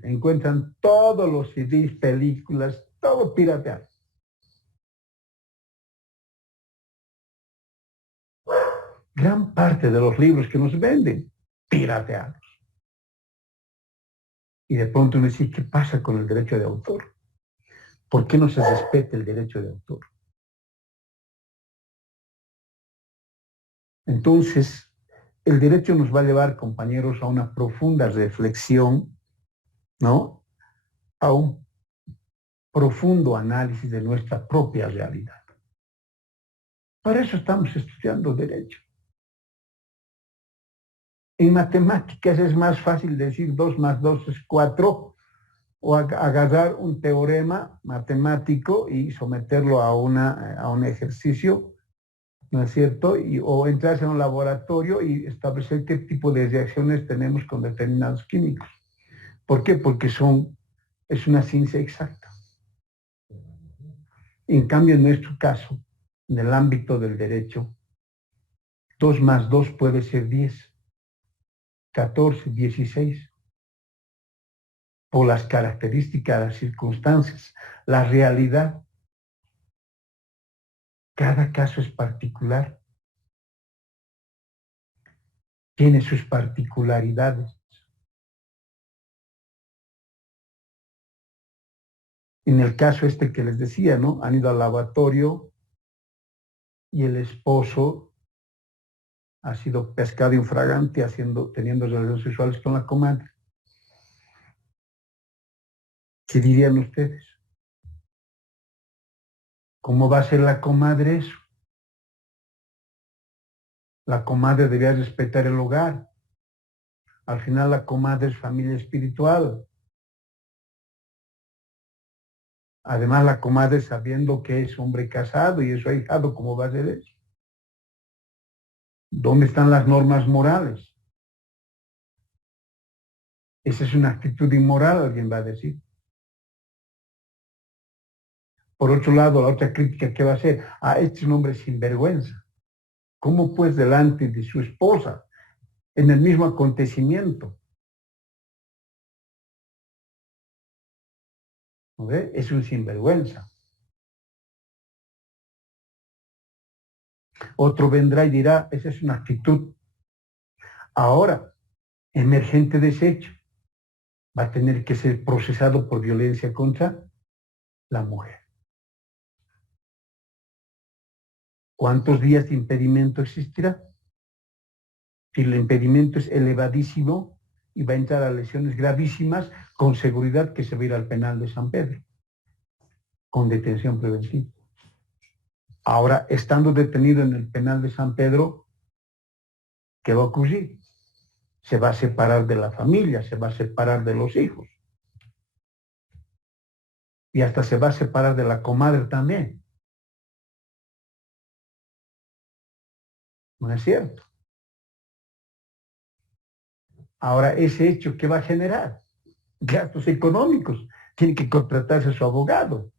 Internet encuentran todos los CDs, películas, todo pirateado. Gran parte de los libros que nos venden, pirateados. Y de pronto uno dice, ¿qué pasa con el derecho de autor? ¿Por qué no se respeta el derecho de autor? Entonces, el derecho nos va a llevar, compañeros, a una profunda reflexión, ¿no? A un profundo análisis de nuestra propia realidad. Para eso estamos estudiando derecho. En matemáticas es más fácil decir 2 más 2 es 4, o agarrar un teorema matemático y someterlo a un ejercicio, ¿no es cierto? O entrarse en un laboratorio y establecer qué tipo de reacciones tenemos con determinados químicos. ¿Por qué? Porque es una ciencia exacta. En cambio, en nuestro caso, en el ámbito del derecho, 2 más 2 puede ser 10, 14, 16. Por las características, las circunstancias, la realidad. Cada caso es particular. Tiene sus particularidades. En el caso este que les decía, ¿no? Han ido al lavatorio y el esposo ha sido pescado infragante teniendo relaciones sexuales con la comadre. ¿Qué dirían ustedes? ¿Cómo va a ser la comadre eso? La comadre debía respetar el hogar. Al final la comadre es familia espiritual. Además la comadre, sabiendo que es hombre casado y es su ahijado, ¿cómo va a ser eso? ¿Dónde están las normas morales? Esa es una actitud inmoral, alguien va a decir. Por otro lado, la otra crítica que va a hacer, este es un hombre sinvergüenza. ¿Cómo pues delante de su esposa, en el mismo acontecimiento? ¿No ve? Es un sinvergüenza. Otro vendrá y dirá, esa es una actitud. Ahora, emergente de ese hecho, va a tener que ser procesado por violencia contra la mujer. ¿Cuántos días de impedimento existirá? Si el impedimento es elevadísimo y va a entrar a lesiones gravísimas, con seguridad que se va a ir al penal de San Pedro, con detención preventiva. Ahora, estando detenido en el penal de San Pedro, ¿qué va a ocurrir? Se va a separar de la familia, se va a separar de los hijos. Y hasta se va a separar de la comadre también. ¿No es cierto? Ahora, ese hecho, ¿qué va a generar? Gastos económicos. Tiene que contratarse a su abogado.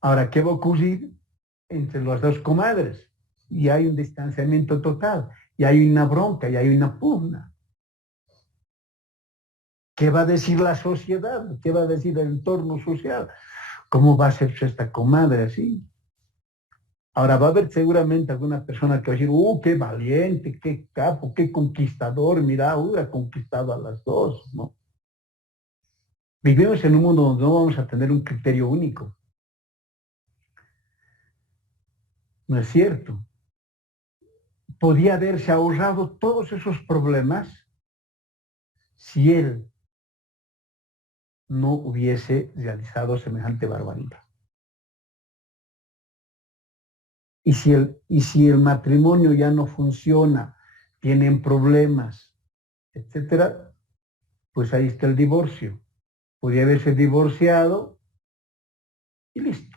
Ahora, ¿qué va a ocurrir entre las dos comadres? Y hay un distanciamiento total, y hay una bronca, y hay una pugna. ¿Qué va a decir la sociedad? ¿Qué va a decir el entorno social? ¿Cómo va a ser esta comadre así? Ahora va a haber seguramente alguna persona que va a decir, qué valiente, qué capo, qué conquistador, mira, ha conquistado a las dos, ¿no? Vivimos en un mundo donde no vamos a tener un criterio único. ¿No es cierto? Podía haberse ahorrado todos esos problemas si él no hubiese realizado semejante barbaridad. Y si el matrimonio ya no funciona, tienen problemas, etcétera, pues ahí está el divorcio. Podía haberse divorciado y listo.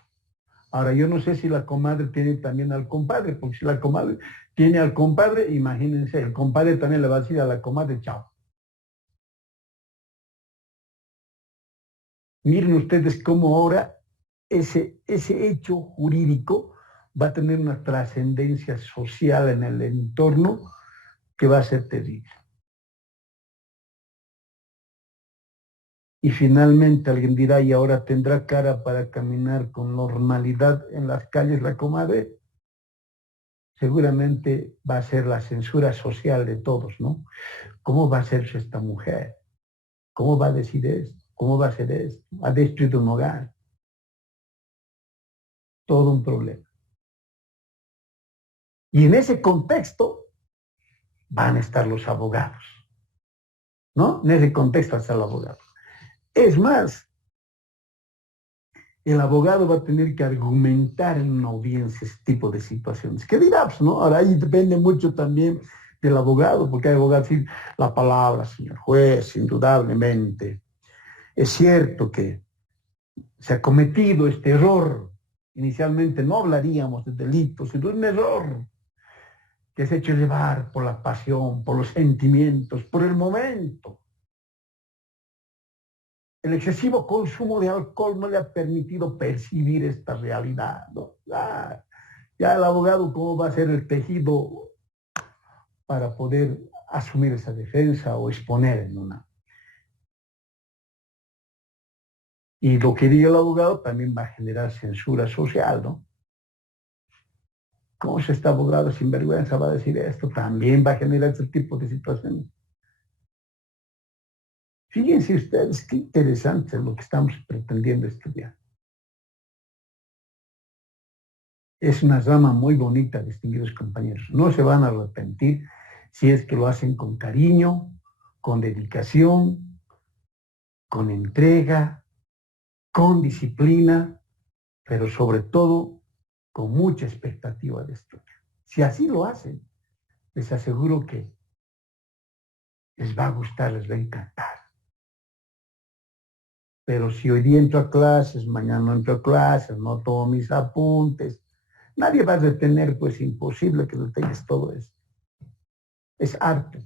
Ahora, yo no sé si la comadre tiene también al compadre, porque si la comadre tiene al compadre, imagínense, el compadre también le va a decir a la comadre, chao. Miren ustedes cómo ahora ese hecho jurídico va a tener una trascendencia social en el entorno que va a ser terrible. Y finalmente alguien dirá, ¿y ahora tendrá cara para caminar con normalidad en las calles la comadre? Seguramente va a ser la censura social de todos, ¿no? ¿Cómo va a ser esta mujer? ¿Cómo va a decir esto? ¿Cómo va a ser esto? Ha destruido un hogar. Todo un problema. Y en ese contexto van a estar los abogados, ¿no? En ese contexto está el abogado. Es más, el abogado va a tener que argumentar en una audiencia ese tipo de situaciones. ¿Qué dirá? Pues, ¿no? Ahora ahí depende mucho también del abogado, porque hay abogados que dicen la palabra, señor juez, indudablemente. Es cierto que se ha cometido este error. Inicialmente no hablaríamos de delitos, sino de un error que se ha hecho llevar por la pasión, por los sentimientos, por el momento. El excesivo consumo de alcohol no le ha permitido percibir esta realidad, ¿no? Ya el abogado, ¿cómo va a ser el tejido para poder asumir esa defensa o exponer en una? Y lo que diga el abogado también va a generar censura social, ¿no? ¿Cómo se está abogado sinvergüenza va a decir esto? También va a generar ese tipo de situaciones. Fíjense ustedes qué interesante es lo que estamos pretendiendo estudiar. Es una rama muy bonita, distinguidos compañeros. No se van a arrepentir si es que lo hacen con cariño, con dedicación, con entrega, con disciplina, pero sobre todo con mucha expectativa de estudio. Si así lo hacen, les aseguro que les va a gustar, les va a encantar. Pero si hoy día entro a clases, mañana no entro a clases, no tomo mis apuntes, nadie va a retener, pues imposible que retengas todo esto. Es harto.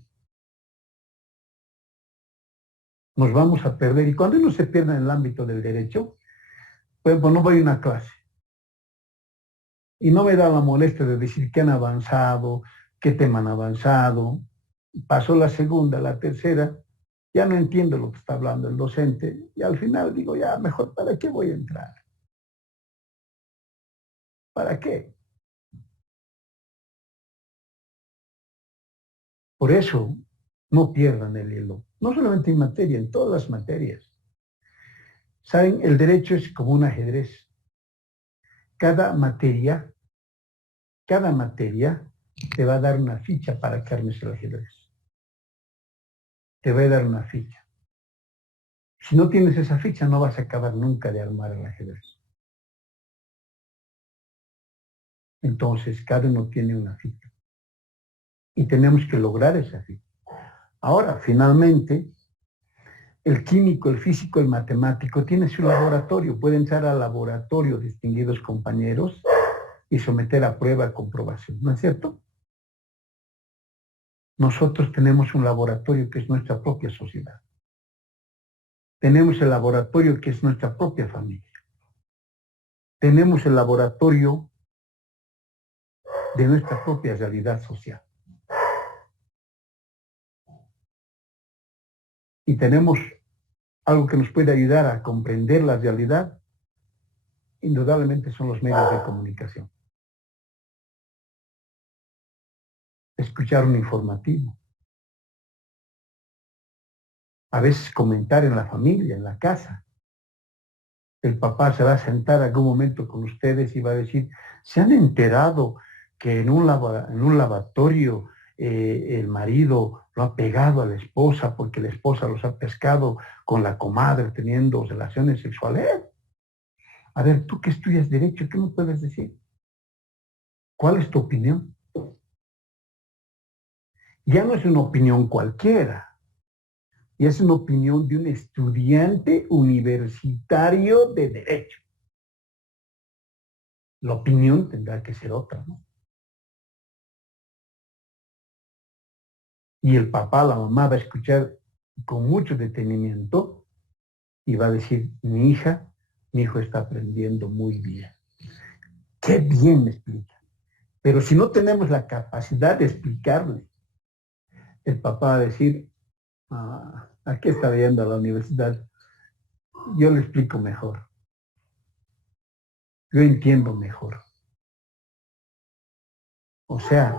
Nos vamos a perder. Y cuando uno se pierde en el ámbito del derecho, pues no voy a una clase. Y no me da la molestia de decir qué han avanzado, qué tema han avanzado. Pasó la segunda, la tercera, ya no entiendo lo que está hablando el docente. Y al final digo, ya, mejor, ¿para qué voy a entrar? ¿Para qué? Por eso, no pierdan el hilo. No solamente en materia, en todas las materias. Saben, el derecho es como un ajedrez. Cada materia te va a dar una ficha para que armes el ajedrez. Te va a dar una ficha. Si no tienes esa ficha, no vas a acabar nunca de armar el ajedrez. Entonces, cada uno tiene una ficha. Y tenemos que lograr esa ficha. Ahora, finalmente, el químico, el físico, el matemático tiene su laboratorio. Pueden entrar al laboratorio, distinguidos compañeros, y someter a prueba a comprobación. ¿No es cierto? Nosotros tenemos un laboratorio que es nuestra propia sociedad. Tenemos el laboratorio que es nuestra propia familia. Tenemos el laboratorio de nuestra propia realidad social. Y tenemos algo que nos puede ayudar a comprender la realidad, indudablemente son los medios de comunicación. Escuchar un informativo. A veces comentar en la familia, en la casa. El papá se va a sentar algún momento con ustedes y va a decir, ¿se han enterado que en un lavatorio el marido lo ha pegado a la esposa porque la esposa los ha pescado con la comadre teniendo relaciones sexuales? A ver, tú que estudias derecho, ¿qué me puedes decir? ¿Cuál es tu opinión? Ya no es una opinión cualquiera, y es una opinión de un estudiante universitario de derecho. La opinión tendrá que ser otra, ¿no? Y el papá, la mamá va a escuchar con mucho detenimiento y va a decir, mi hijo está aprendiendo muy bien. Qué bien me explica. Pero si no tenemos la capacidad de explicarle, el papá va a decir, ¿a qué está yendo a la universidad? yo le explico mejor. Yo entiendo mejor. O sea,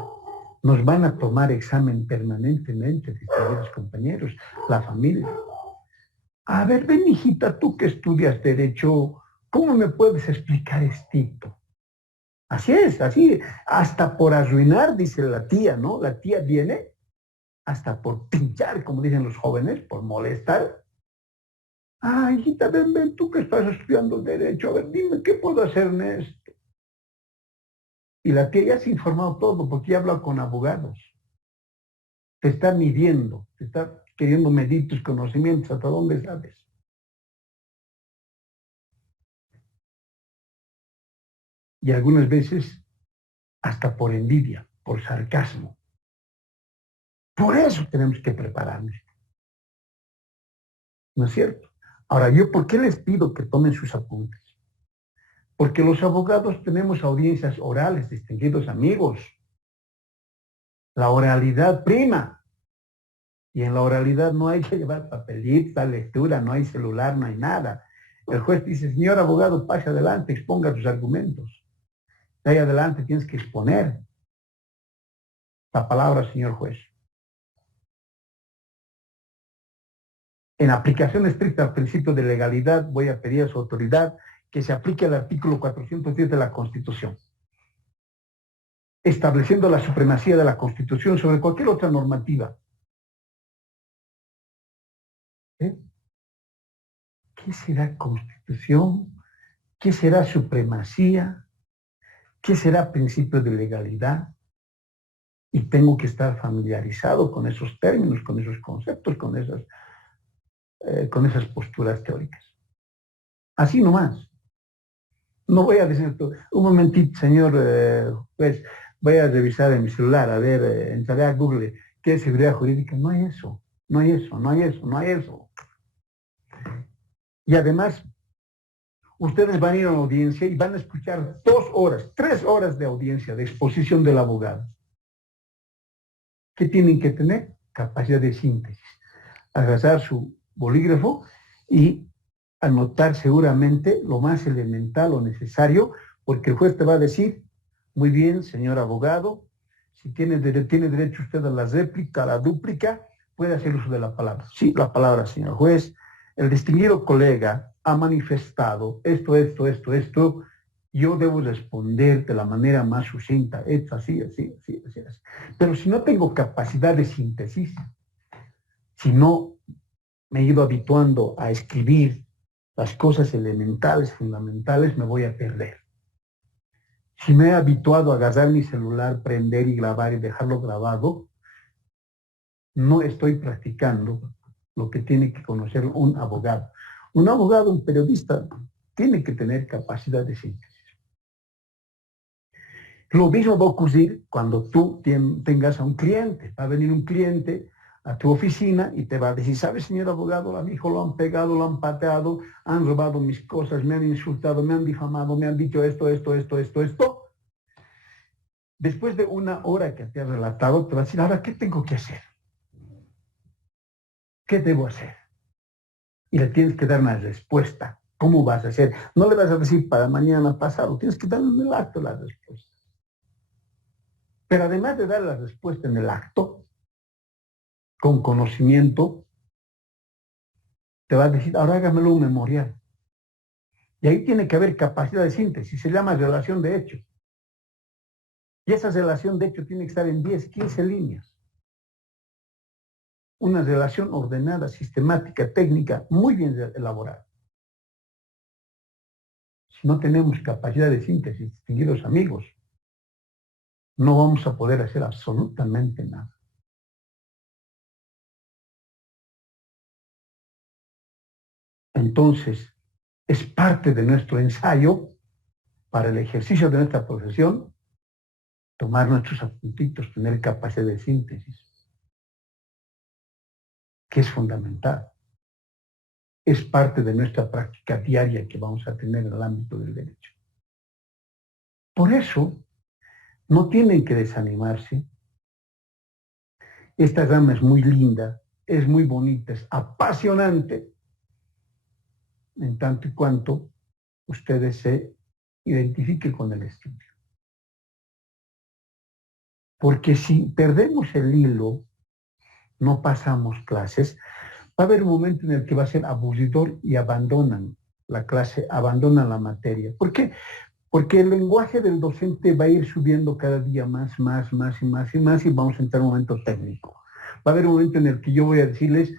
nos van a tomar examen permanentemente, distinguidos compañeros, la familia. A ver, ven, hijita, tú que estudias Derecho, ¿cómo me puedes explicar esto? Así es, así, hasta por arruinar, dice la tía, ¿no? La tía viene hasta por pinchar, como dicen los jóvenes, por molestar. Ah, hijita, ven, tú que estás estudiando Derecho, a ver, dime, ¿qué puedo hacer en esto? Y la tía ya se ha informado todo, porque ya habla con abogados. Te está midiendo, te está queriendo medir tus conocimientos, hasta dónde sabes. Y algunas veces hasta por envidia, por sarcasmo. Por eso tenemos que prepararnos. ¿No es cierto? Ahora, ¿yo por qué les pido que tomen sus apuntes? Porque los abogados tenemos audiencias orales, distinguidos amigos. La oralidad prima. Y en la oralidad no hay que llevar papelitos, lectura, no hay celular, no hay nada. El juez dice, señor abogado, pase adelante, exponga sus argumentos. De ahí adelante tienes que exponer la palabra, señor juez. En aplicación estricta al principio de legalidad, voy a pedir a su autoridad que se aplique el artículo 410 de la Constitución, estableciendo la supremacía de la Constitución sobre cualquier otra normativa. ¿Eh? ¿Qué será Constitución? ¿Qué será supremacía? ¿Qué será principio de legalidad? Y tengo que estar familiarizado con esos términos, con esos conceptos, con esas posturas teóricas. Así nomás. No voy a decir todo. Un momentito, señor juez, voy a revisar en mi celular, a ver, entraré a Google, ¿qué es seguridad jurídica? No hay eso, no hay eso, no hay eso, no hay eso. Y además, ustedes van a ir a una audiencia y van a escuchar 2 horas, 3 horas de audiencia, de exposición del abogado. ¿Qué tienen que tener? Capacidad de síntesis. Agarrar su bolígrafo y anotar seguramente lo más elemental o necesario, porque el juez te va a decir, muy bien, señor abogado, si tiene derecho usted a la réplica, a la dúplica, puede hacer uso de la palabra. Sí, la palabra, señor juez. El distinguido colega ha manifestado esto. Yo debo responder de la manera más sucinta, así. Pero si no tengo capacidad de síntesis, si no me he ido habituando a escribir las cosas elementales, fundamentales, me voy a perder. Si me he habituado a agarrar mi celular, prender y grabar y dejarlo grabado, no estoy practicando lo que tiene que conocer un abogado. Un abogado, un periodista, tiene que tener capacidad de síntesis. Lo mismo va a ocurrir cuando tú tengas a un cliente. Va a venir un cliente a tu oficina y te va a decir, ¿sabes, señor abogado? A mi hijo lo han pegado, lo han pateado, han robado mis cosas, me han insultado, me han difamado, me han dicho esto. Después de 1 hora que te ha relatado, te va a decir, ahora, ¿qué tengo que hacer? ¿Qué debo hacer? Y le tienes que dar una respuesta. ¿Cómo vas a hacer? No le vas a decir para mañana, pasado. Tienes que darle en el acto la respuesta. Pero además de dar la respuesta en el acto, con conocimiento, te va a decir, ahora hágamelo un memorial. Y ahí tiene que haber capacidad de síntesis, se llama relación de hecho. Y esa relación de hecho tiene que estar en 10, 15 líneas. Una relación ordenada, sistemática, técnica, muy bien elaborada. Si no tenemos capacidad de síntesis, distinguidos amigos, no vamos a poder hacer absolutamente nada. Entonces, es parte de nuestro ensayo para el ejercicio de nuestra profesión, tomar nuestros apuntitos, tener capacidad de síntesis, que es fundamental. Es parte de nuestra práctica diaria que vamos a tener en el ámbito del derecho. Por eso, no tienen que desanimarse. Esta rama es muy linda, es muy bonita, es apasionante, en tanto y cuanto ustedes se identifiquen con el estudio. Porque si perdemos el hilo, no pasamos clases, va a haber un momento en el que va a ser aburridor y abandonan la clase, abandonan la materia. ¿Por qué? Porque el lenguaje del docente va a ir subiendo cada día más y vamos a entrar en un momento técnico. Va a haber un momento en el que yo voy a decirles,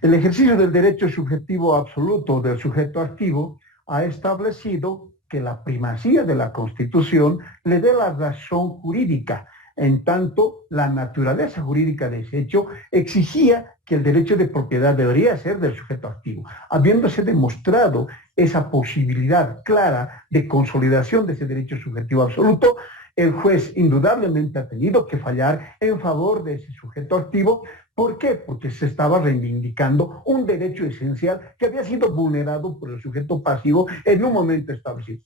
el ejercicio del derecho subjetivo absoluto del sujeto activo ha establecido que la primacía de la Constitución le dé la razón jurídica. En tanto, la naturaleza jurídica de ese hecho exigía que el derecho de propiedad debería ser del sujeto activo. Habiéndose demostrado esa posibilidad clara de consolidación de ese derecho subjetivo absoluto, el juez indudablemente ha tenido que fallar en favor de ese sujeto activo. ¿Por qué? Porque se estaba reivindicando un derecho esencial que había sido vulnerado por el sujeto pasivo en un momento establecido.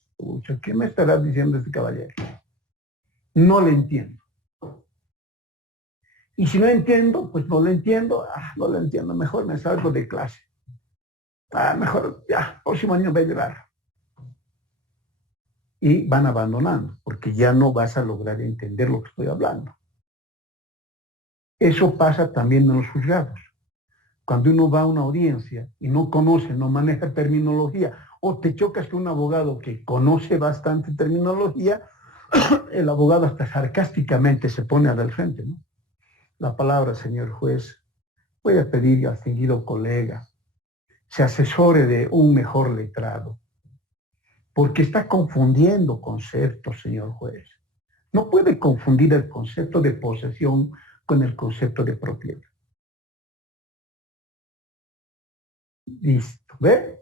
¿Qué me estará diciendo este caballero? No le entiendo. Y si no entiendo, pues no lo entiendo. No lo entiendo, mejor me salgo de clase. Mejor, ya, próximo año voy a llegar. Y van abandonando, porque ya no vas a lograr entender lo que estoy hablando. Eso pasa también en los juzgados. Cuando uno va a una audiencia y no conoce, no maneja terminología, o te chocas con un abogado que conoce bastante terminología, el abogado hasta sarcásticamente se pone al frente, ¿no? La palabra, señor juez, voy a pedir al distinguido colega se asesore de un mejor letrado, porque está confundiendo conceptos, señor juez. No puede confundir el concepto de posesión con el concepto de propiedad. Listo, ¿ve?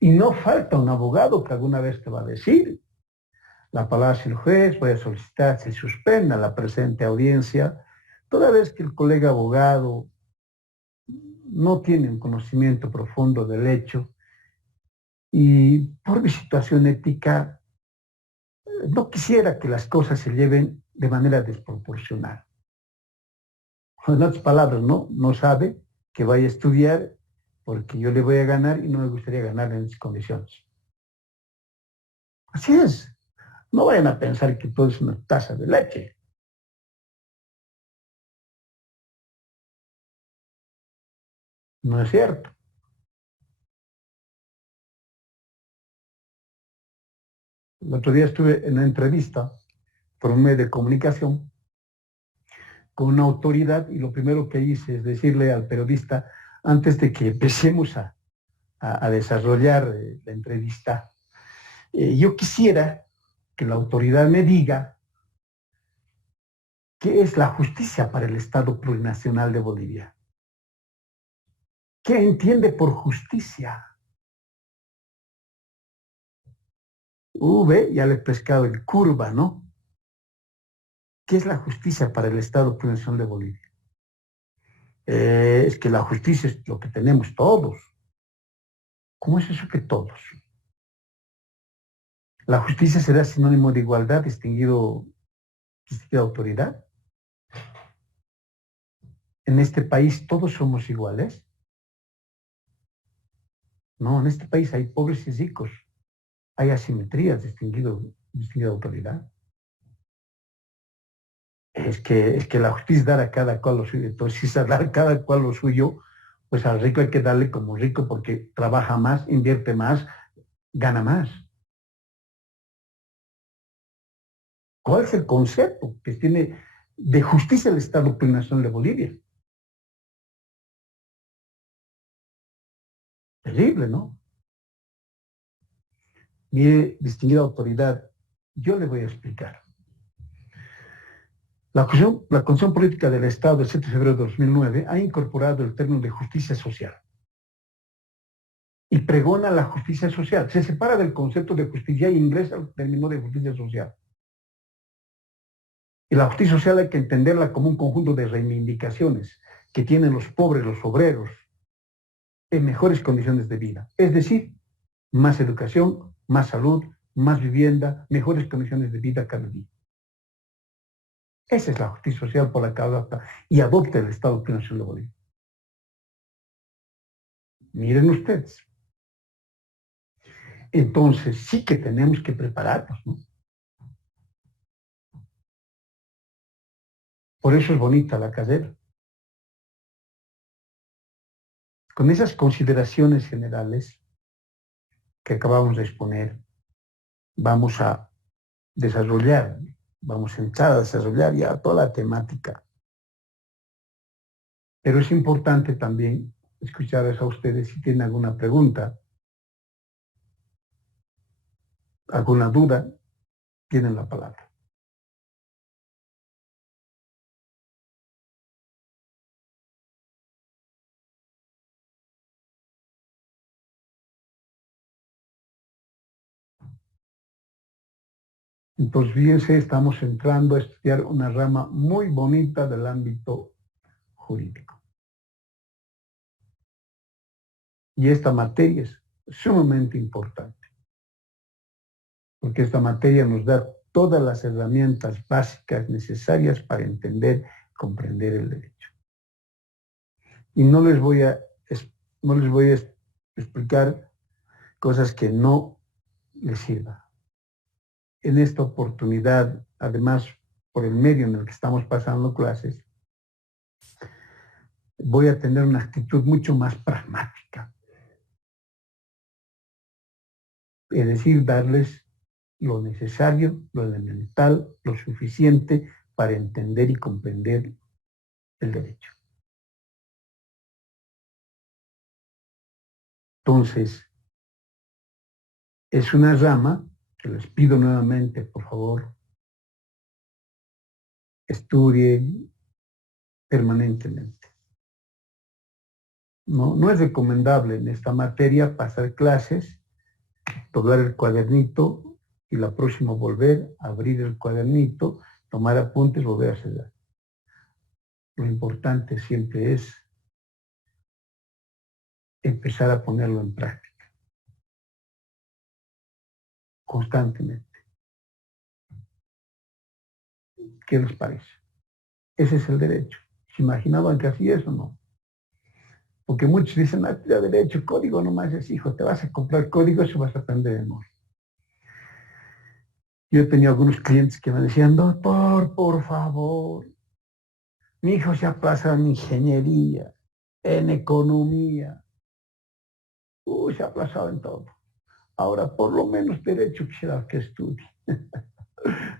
Y no falta un abogado que alguna vez te va a decir, la palabra del juez, voy a solicitar se suspenda la presente audiencia, toda vez que el colega abogado no tiene un conocimiento profundo del hecho y por mi situación ética no quisiera que las cosas se lleven de manera desproporcional. En otras palabras, no sabe que vaya a estudiar porque yo le voy a ganar y no me gustaría ganar en esas condiciones. Así es. No vayan a pensar que todo es una taza de leche. No es cierto. El otro día estuve en una entrevista por un medio de comunicación con una autoridad y lo primero que hice es decirle al periodista, antes de que empecemos a desarrollar la entrevista, yo quisiera que la autoridad me diga qué es la justicia para el Estado Plurinacional de Bolivia. ¿Qué entiende por justicia? Ya le he pescado el curva, ¿no? ¿Qué es la justicia para el Estado Plurinacional de Bolivia? Es que la justicia es lo que tenemos todos. ¿Cómo es eso que todos? ¿La justicia será sinónimo de igualdad, distinguida autoridad? ¿En este país todos somos iguales? No, en este país hay pobres y ricos. Hay asimetrías, distinguida autoridad. Es que la justicia es dar a cada cual lo suyo. Entonces, si es dar a cada cual lo suyo, pues al rico hay que darle como rico porque trabaja más, invierte más, gana más. ¿Cuál es el concepto que tiene de justicia el Estado Plurinacional de Bolivia? Terrible, ¿no? Mire, distinguida autoridad, yo le voy a explicar. La Constitución Política del Estado del 7 de febrero de 2009 ha incorporado el término de justicia social y pregona la justicia social. Se separa del concepto de justicia e ingresa al término de justicia social. Y la justicia social hay que entenderla como un conjunto de reivindicaciones que tienen los pobres, los obreros, en mejores condiciones de vida. Es decir, más educación, más salud, más vivienda, mejores condiciones de vida cada día. Esa es la justicia social por la que adopta y adopta el Estado Plurinacional de Bolivia. Miren ustedes, Entonces sí que tenemos que prepararnos, ¿no? Por eso es bonita la carrera. Con esas consideraciones generales que acabamos de exponer, vamos a desarrollar, vamos a entrar a desarrollar ya toda la temática. Pero es importante también escucharles a ustedes si tienen alguna pregunta, alguna duda, tienen la palabra. Entonces, fíjense, estamos entrando a estudiar una rama muy bonita del ámbito jurídico. Y esta materia es sumamente importante, porque esta materia nos da todas las herramientas básicas necesarias para entender y comprender el derecho. Y no les voy a explicar cosas que no les sirvan. En esta oportunidad, además, por el medio en el que estamos pasando clases, voy a tener una actitud mucho más pragmática. Es decir, darles lo necesario, lo elemental, lo suficiente para entender y comprender el derecho. Entonces, es una rama que les pido nuevamente, por favor, estudien permanentemente. No es recomendable en esta materia pasar clases, doblar el cuadernito y la próxima volver a abrir el cuadernito, tomar apuntes, volver a cerrar. Lo importante siempre es empezar a ponerlo en práctica, constantemente. ¿Qué les parece? Ese es el derecho. ¿Se imaginaban que hacía eso o no? Porque muchos dicen, ah, derecho, código nomás es hijo, te vas a comprar código, eso vas a aprender de memoria. Yo he tenido algunos clientes que me decían, doctor, por favor, mi hijo se ha pasado en ingeniería, en economía, se ha aplazado en todo. Ahora, por lo menos derecho quisiera que estudie,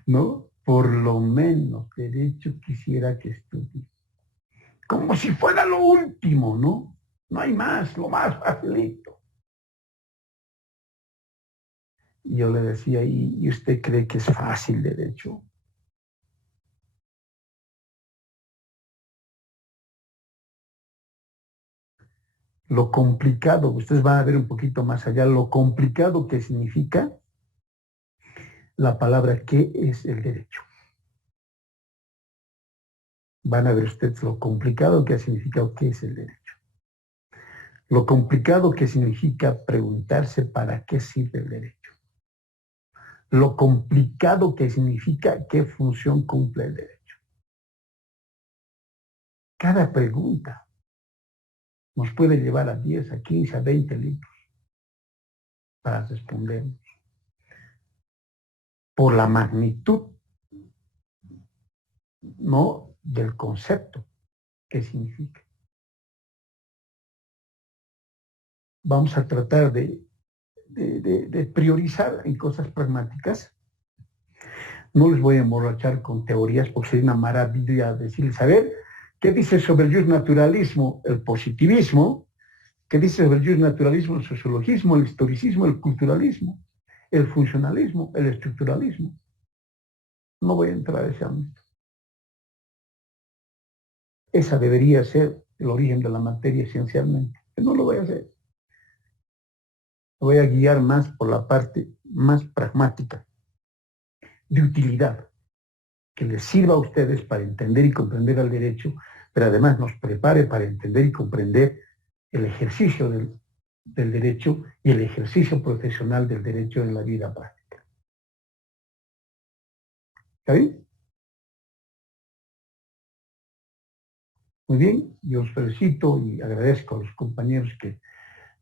¿no? Por lo menos derecho quisiera que estudie. Como si fuera lo último, ¿no? No hay más, lo más facilito. Y yo le decía, ¿y usted cree que es fácil derecho? Lo complicado, ustedes van a ver un poquito más allá, lo complicado que significa la palabra ¿qué es el derecho? Van a ver ustedes lo complicado que significa qué es el derecho. Lo complicado que significa preguntarse para qué sirve el derecho. Lo complicado que significa qué función cumple el derecho. Cada pregunta nos puede llevar a 10, a 15, a 20 libros para respondernos. Por la magnitud, ¿no?, del concepto que significa. Vamos a tratar de priorizar en cosas pragmáticas. No les voy a emborrachar con teorías porque sería una maravilla decirles, a ver, ¿qué dice sobre el justnaturalismo el positivismo? ¿Qué dice sobre el justnaturalismo el sociologismo, el historicismo, el culturalismo, el funcionalismo, el estructuralismo? No voy a entrar a ese ámbito. Esa debería ser el origen de la materia esencialmente. No lo voy a hacer. Me voy a guiar más por la parte más pragmática, de utilidad, que les sirva a ustedes para entender y comprender el derecho, pero además nos prepare para entender y comprender el ejercicio del derecho y el ejercicio profesional del derecho en la vida práctica. ¿Está bien? Muy bien, yo os felicito y agradezco a los compañeros que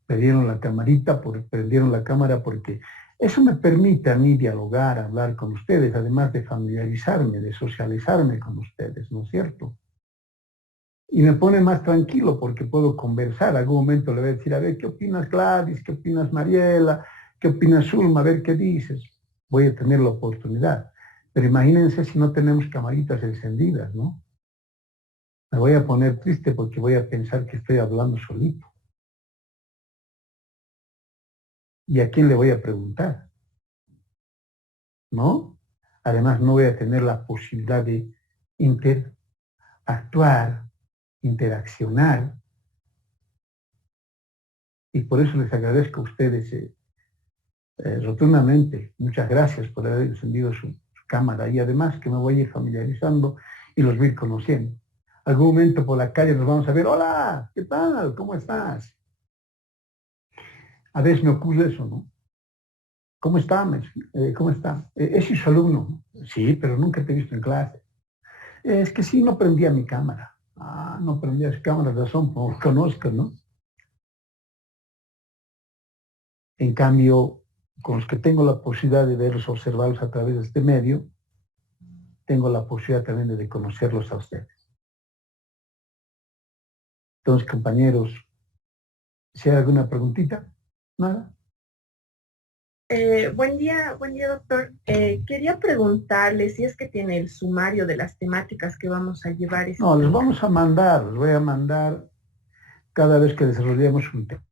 prendieron la camarita, prendieron la cámara porque eso me permite a mí dialogar, hablar con ustedes, además de familiarizarme, de socializarme con ustedes, ¿no es cierto? Y me pone más tranquilo porque puedo conversar. Algún momento le voy a decir, a ver, ¿qué opinas Gladys? ¿Qué opinas Mariela? ¿Qué opinas Zulma? A ver qué dices. Voy a tener la oportunidad. Pero imagínense si no tenemos camaritas encendidas, ¿no? Me voy a poner triste porque voy a pensar que estoy hablando solito. ¿Y a quién le voy a preguntar? ¿No? Además, no voy a tener la posibilidad de interactuar, interaccionar. Y por eso les agradezco a ustedes rotundamente. Muchas gracias por haber encendido su cámara. Y además que me voy a ir familiarizando y los voy a ir conociendo. Algún momento por la calle nos vamos a ver. Hola, ¿qué tal? ¿Cómo estás? A veces me ocurre eso, ¿no? ¿Cómo está? ¿Cómo está? ¿Es su alumno? Sí, pero nunca te he visto en clase. Es que sí, no prendía mi cámara. Ah, no prendía su cámara, razón, como conozco, ¿no? En cambio, con los que tengo la posibilidad de verlos, observarlos a través de este medio, tengo la posibilidad también de conocerlos a ustedes. Entonces, compañeros, si hay alguna preguntita, nada. Buen día, doctor. Quería preguntarle si es que tiene el sumario de las temáticas que vamos a llevar. No, les voy a mandar cada vez que desarrollemos un tema.